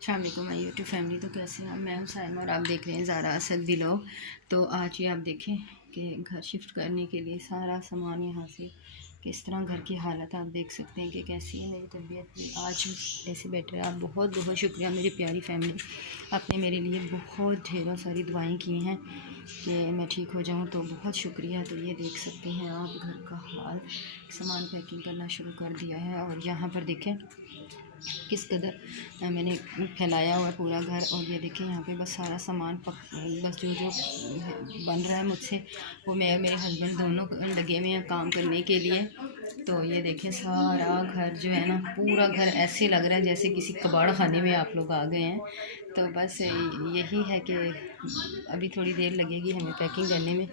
अस्सलाम वालेकुम my YouTube family. तो कैसे हैं आप? मैं हूं साइमा और आप देख रहे हैं ज़ारा असद व्लॉग। तो आज ये आप देखें कि घर शिफ्ट करने के लिए सारा सामान यहाँ से, किस तरह घर की हालत आप देख सकते हैं कि कैसी है। मेरी तबीयत भी आज ऐसे बेटर है। आप बहुत बहुत शुक्रिया मेरी प्यारी फैमिली, आपने मेरे लिए बहुत ढेरों सारी दुआएं की हैं कि मैं ठीक हो जाऊं, तो बहुत शुक्रिया। तो ये देख सकते हैं आप घर का हाल, सामान पैकिंग करना शुरू कर दिया है। और यहाँ पर देखें किस कदर मैंने फैलाया हुआ है पूरा घर। और ये देखें यहाँ पे बस सारा सामान बस जो बन रहा है मुझसे, वो मैं मेरे हस्बैंड दोनों लगे हुए हैं काम करने के लिए। तो ये देखें सारा घर जो है ना, पूरा घर ऐसे लग रहा है जैसे किसी कबाड़ खाने में आप लोग आ गए हैं। तो बस यही है कि अभी थोड़ी देर लगेगी हमें पैकिंग करने में।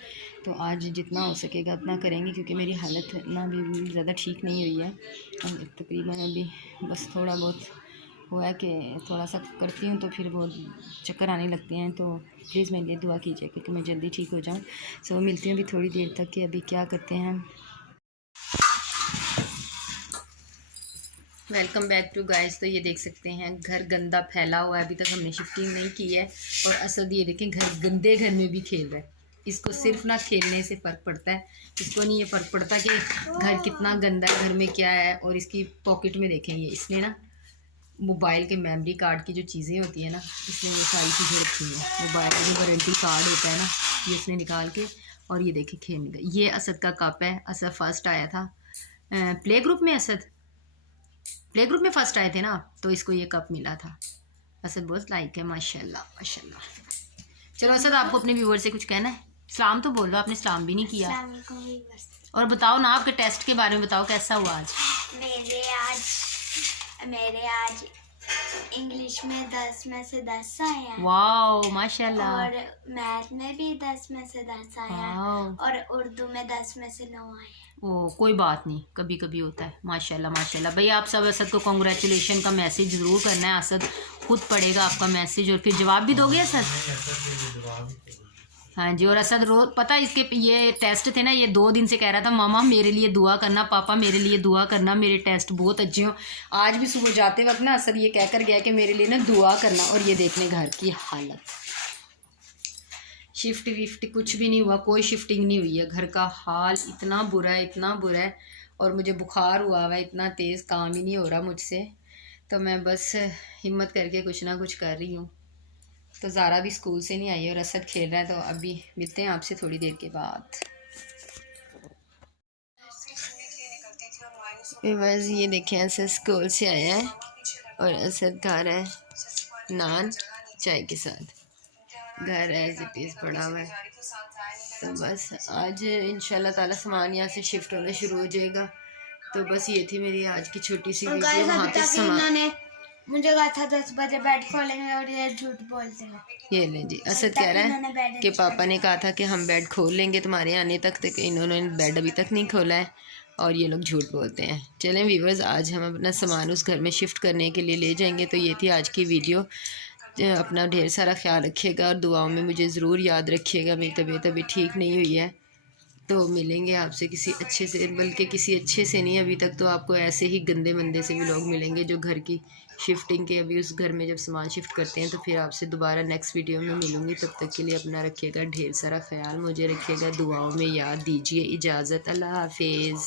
तो आज जितना हो सकेगा उतना करेंगे, क्योंकि मेरी हालत ना भी ज़्यादा ठीक नहीं हुई है। तकरीबन अभी बस थोड़ा बहुत हुआ है कि थोड़ा सा करती हूँ तो फिर बहुत चक्कर आने लगते हैं। तो प्लीज़ मेरे लिए दुआ कीजिए कि मैं जल्दी ठीक हो जाऊँ। सो मिलती हूँ अभी थोड़ी देर तक कि अभी क्या करते हैं हम। Welcome back to guys. तो ये देख सकते हैं घर गंदा फैला हुआ है, अभी तक हमने शिफ्टिंग नहीं की है। और असद ये देखें घर गंदे घर में भी खेल रहा है। इसको सिर्फ ना खेलने से फ़र्क पड़ता है, इसको नहीं ये फ़र्क पड़ता कि घर कितना गंदा है, घर में क्या है। और इसकी पॉकेट में देखें, ये इसने ना मोबाइल के मेमोरी कार्ड की जो चीज़ें होती है ना, इसने वो सारी चीज़ें रखी हैं। मोबाइल का जो वारंटी कार्ड होता है ना, ये इसने निकाल के, और ये देखें खेलने का। ये असद का कप है। असद फर्स्ट आया था प्ले ग्रुप में। असद प्ले ग्रुप में फ़र्स्ट आए थे ना, तो इसको ये कप मिला था। असद बहुत लाइक है, माशाल्लाह माशाल्लाह। चलो असद, आपको अपने व्यूअर से कुछ कहना है? सलाम तो बोल लो, आपने सलाम भी नहीं किया। और बताओ ना, आपके टेस्ट के बारे में बताओ, कैसा हुआ आज? मेरे आज इंग्लिश में 10 में से 10 आए हैं। वाओ माशाल्लाह। और मैथ में भी 10 में से 10 आए हैं। और उर्दू में 10 में से 9 आए हैं। ओ कोई बात नहीं, कभी कभी होता है। माशाल्लाह माशाल्लाह। भाई आप सब असद को कॉन्ग्रेचुलेशन का मैसेज ज़रूर करना है। असद खुद पढ़ेगा आपका मैसेज और फिर जवाब भी दोगे असद? हाँ जी। और असद रोज पता है, इसके ये टेस्ट थे ना, ये 2 दिन से कह रहा था मामा मेरे लिए दुआ करना, पापा मेरे लिए दुआ करना, मेरे टेस्ट बहुत अच्छे हों। आज भी सुबह जाते वक्त ना असद ये कह कर गया कि मेरे लिए ना दुआ करना। और ये देखने घर की हालत, शिफ्ट विफ्ट कुछ भी नहीं हुआ, कोई शिफ्टिंग नहीं हुई है। घर का हाल इतना बुरा है, इतना बुरा है। और मुझे बुखार हुआ हुआ है, इतना तेज़ काम ही नहीं हो रहा मुझसे। तो मैं बस हिम्मत करके कुछ ना कुछ कर रही हूँ। तो ज़ारा भी स्कूल से नहीं आई है और असद खेल रहा है। तो अभी मिलते हैं आपसे थोड़ी देर के बाद। बस ये देखें, असद स्कूल से आया है और असद खा रहा है नान चाय के साथ। घर एज इट इज़ पड़ा हुआ है। तो बस आज इंशाल्लाह ताला सामान यहाँ से शिफ्ट होना शुरू हो जाएगा। तो बस ये थी मेरी आज की छोटी सी वीडियो। वहाँ पे सामान मुझे कहा था 10 बजे बेड खोलेंगे और ये झूठ बोलते हैं। ये लें जी, असद कह रहा है कि पापा ने कहा था कि हम बेड खोल लेंगे तुम्हारे आने तक, तो इन्होंने बेड अभी तक नहीं खोला है और ये लोग झूठ बोलते हैं। चलें व्यूवर्स, आज हम अपना सामान उस घर में शिफ्ट करने के लिए ले जाएंगे। तो ये थी आज की वीडियो। अपना ढेर सारा ख्याल रखिएगा और दुआओं में मुझे ज़रूर याद रखिएगा। मेरी तबीयत अभी ठीक नहीं हुई है। तो मिलेंगे आपसे किसी अच्छे से, बल्कि किसी अच्छे से नहीं, अभी तक तो आपको ऐसे ही गंदे मंदे से भी लोग मिलेंगे जो घर की शिफ्टिंग के, अभी उस घर में जब सामान शिफ्ट करते हैं। तो फिर आपसे दोबारा नेक्स्ट वीडियो में मिलूँगी। तब तक के लिए अपना रखिएगा ढेर सारा ख्याल, मुझे रखिएगा दुआओं में याद दीजिए। इजाज़त, अल्लाह हाफिज़।